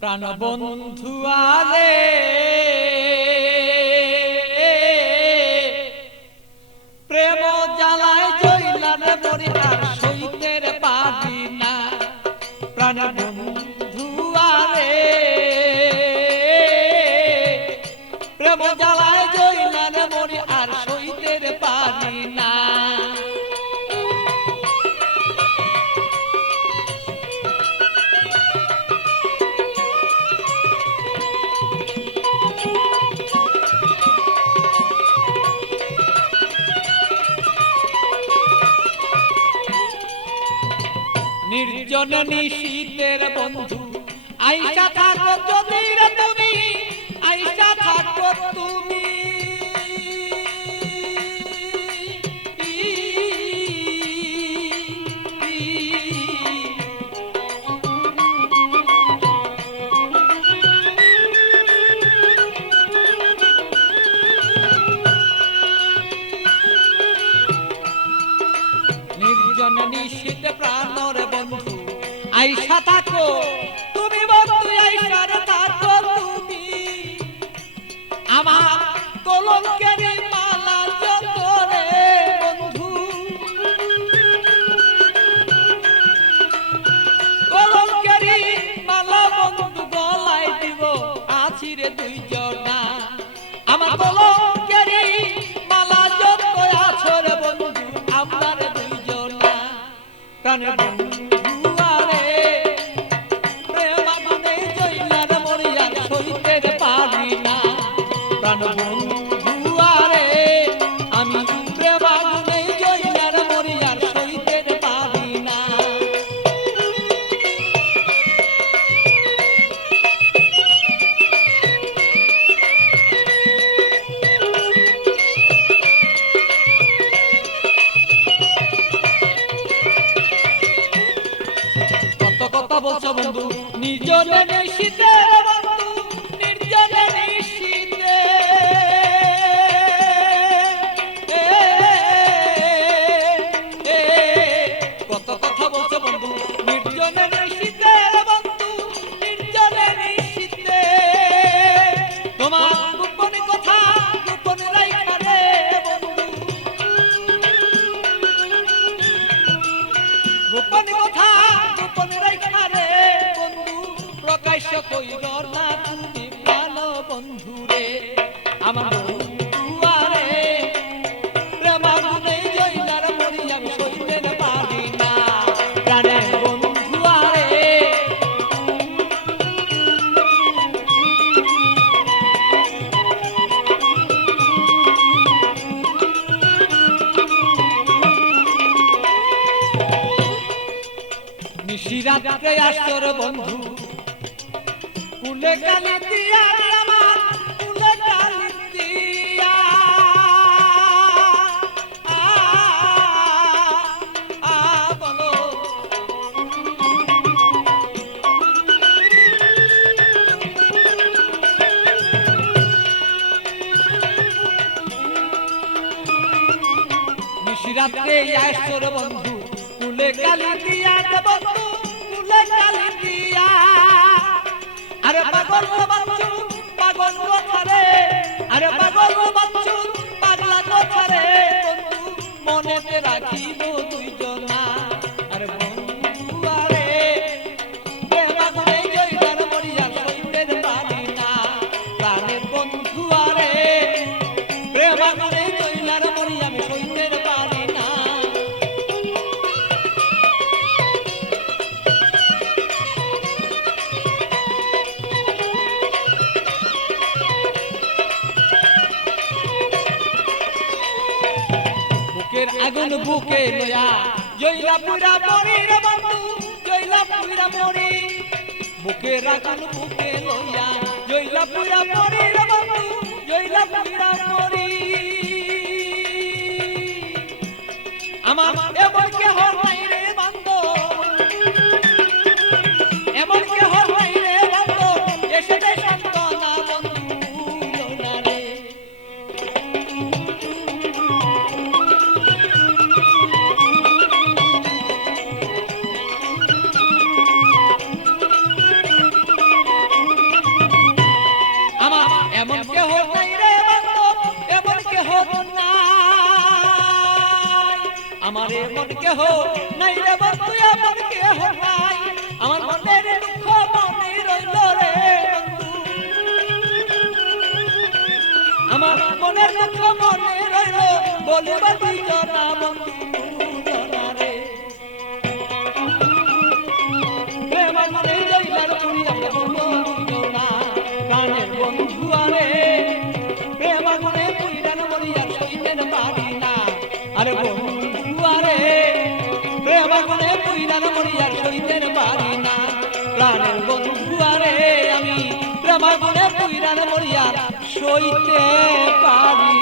প্রাণবন্ধু আরে প্রেম জ্বালায় জইলার মরি আর সইতের পারি না। প্রাণবন্ধু আরে প্রেম জ্বালায় জইলার মরি আর সইতের পারি না। নির্জন নিশীতের বন্ধু আইসা থাকো যদি রে তুমি, আইসা থাকো তুমি। নির্জন নিশীত প্রাণর বন্ধু আইসা থাকো তুমি, বন্ধু আইসা থাকো তুমি। আমার কলঙ্কের মালা যত রে বন্ধু, কলঙ্কের মালা বন্ধু গলায় দিব আছি রে দুইজনা। আমার কলঙ্কের মালা যত আছো রে বন্ধু আমরা রে দুইজনা। প্রাণের বন্ধু আরে প্রেম আগুনে জইলার মরি আর সইতে পারি না। প্রাণবন্ধু আরে আমি প্রেম আগুনে জইলার মরি আর সইতে পারি না। কত কথা বলছো বন্ধু নির্জনে নিশীতে বন্ধু, নির্জনে নিশীতে কত কথা বলছো বন্ধু নির্জনে নিশীতে বন্ধু, নির্জনে নিশীতে। তোমার গোপন কথা গোপন রাইখা রে বন্ধু, গোপন কথা গোপন রাইখা রে বন্ধু প্রকাশ্য কইল না তুমি প্রাণ বন্ধু রে। আমার বন্ধু আরে প্রেম আগুনে জইলার মরি আমি সইতে পারি না। প্রাণের বন্ধু আরে নিশিরাতে আসর বন্ধু কুলে কালি দিয়া আমার কুলে কালি দিয়া বলো। নিশিরাতে আসর বন্ধু কুলে কালি দিয়া বন্ধু কুলে কালি দিয়া। আরে পাগল বাচ্চু পাগল কথা রে, আরে পাগল বাচ্চু পাগলা কথা রে বন্ধু মনেতে রাখিব দুইজনা। আরে বন্ধু আরে প্রেম আগুনে জইলার মরি আর সইতে পারি না। প্রাণের বন্ধু আরে প্রেম আগুনে জইলার মরি আমি সইতে পারি না। বুকের আগুন বুকে লয়া জইলা পুরা মরি রে বন্ধু, জইলা পুরা মরি। বুকের আগুন বুকে লয়া জইলা পুরা মরি রে বন্ধু, জইলা পুরা মরি। আমার এমন কেহ নাই রে বন্ধু, এমন কেহ নাই রে বন্ধু এসে দে সান্ত্বনা বন্ধু না রে। আমার এমন কেহ নাই রে বন্ধু, এমন কেহ নাই, আমার মনের দুঃখ মনে রইল রে বন্ধু, আমার মনের দুঃখ মনে রইল, বলিবার দিত না বন্ধু জনা রে, প্রেম মনে রইলার পুরিয়া বন্ধু না প্রাণের বন্ধু আরে, প্রেম মনে পুরিয়ার মরিয়া সইতেন পারি না, আরে বন্ধু আরে প্রেম মনে পুরিয়ার মরিয়া সইতেন পারি না, প্রাণের বন্ধু আরে আমি প্রেম মনে পুরিয়ার মরিয়া সইতে পারি